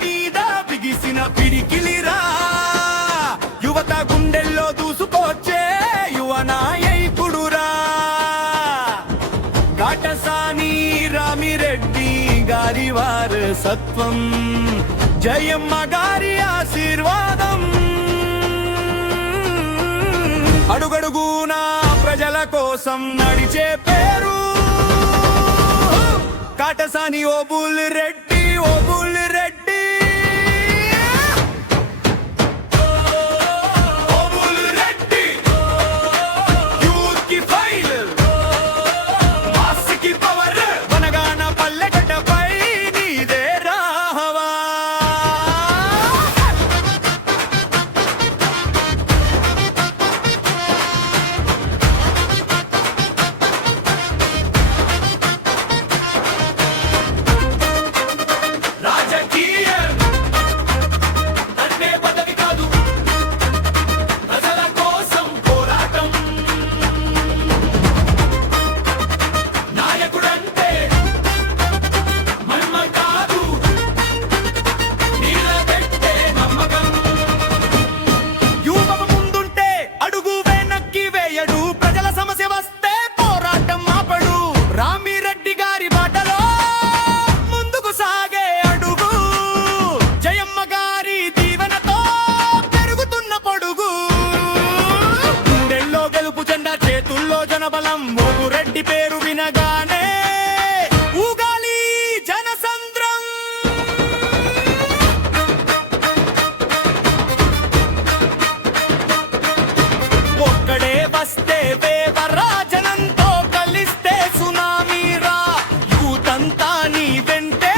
మీద బిగిసిన పిడికిలిరా యువత గుండెల్లో దూసుకొచ్చే యువ నాయకుడురా కాటసాని రామిరెడ్డి గారి వారసత్వం జయమ్మ గారి ఆశీర్వాదం అడుగడుగునా ప్రజల కోసం నడిచే పేరు కాటసాని ఓ బుల్లిరెడ్డి ఓ బుల్లిరెడ్డి జనబలం ఓబురెడ్డి పేరు వినగానే ఊగాలి జనసంద్రం ఒక్కడే వస్తే వేవరాజనంతో కలిస్తే సునామీరా యూతంతా నీ వెంటే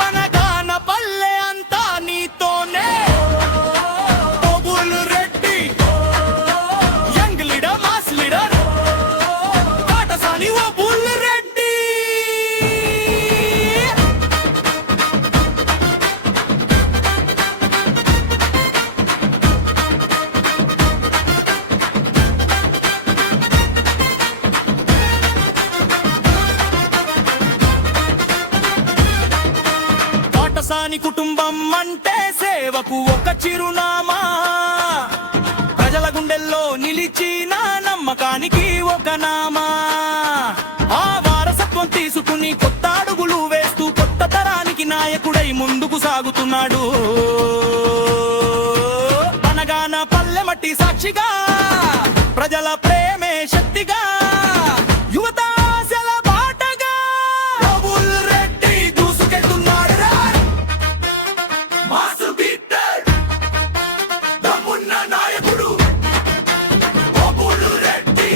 బనగాన పల్లె అంతా నీతోనే Obureddy young leader mass leader Katasani కుటుంబం అంటే సేవకు ఒక చిరునామా ప్రజల గుండెల్లో నిలిచిన నమ్మకానికి ఒక నామా ఆ వారసత్వం తీసుకుని కొత్త అడుగులు వేస్తూ కొత్త తరానికి నాయకుడై ముందుకు సాగుతున్నాడు అనగాన పల్లె మట్టి సాక్షిగా ప్రజల ప్రేమే శక్తిగా యువత ఆశల బాటగా ఓబుల్రెడ్డి దూసుకెళ్తున్నాడు మాసు బీటర్ దమ్మున్న నాయకుడు ఓబుల్రెడ్డి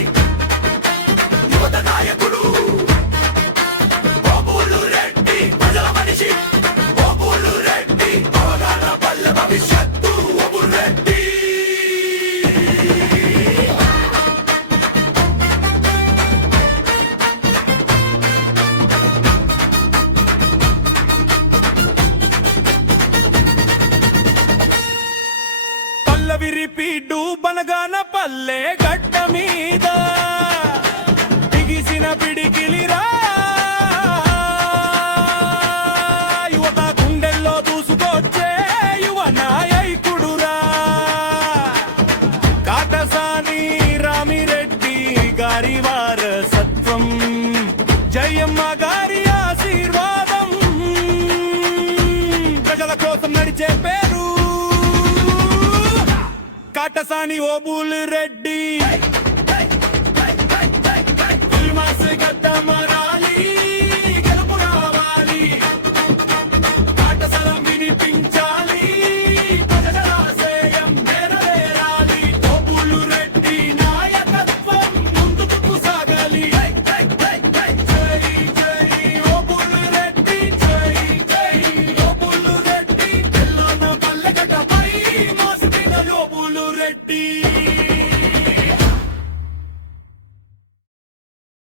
యువత నాయకుడు ఓబుల్రెడ్డి ప్రజల మనిషి ఓబుల్రెడ్డి అవగాహన పల్లె భవిష్యత్తు ఓబుల్రెడ్డి విరిపీడు బనగాన పల్లె గడ్డ మీద బిగిసిన పిడికిలిరా యువత గుండెల్లో దూసుకొచ్చే యువ నాయకుడురా కాటసాని రామిరెడ్డి గారి వారసత్వం జయమ్మ గారి ఆశీర్వాదం ప్రజల కోసం నడిచే పేరు కాటసాని ఓ బుల్లిరెడ్డి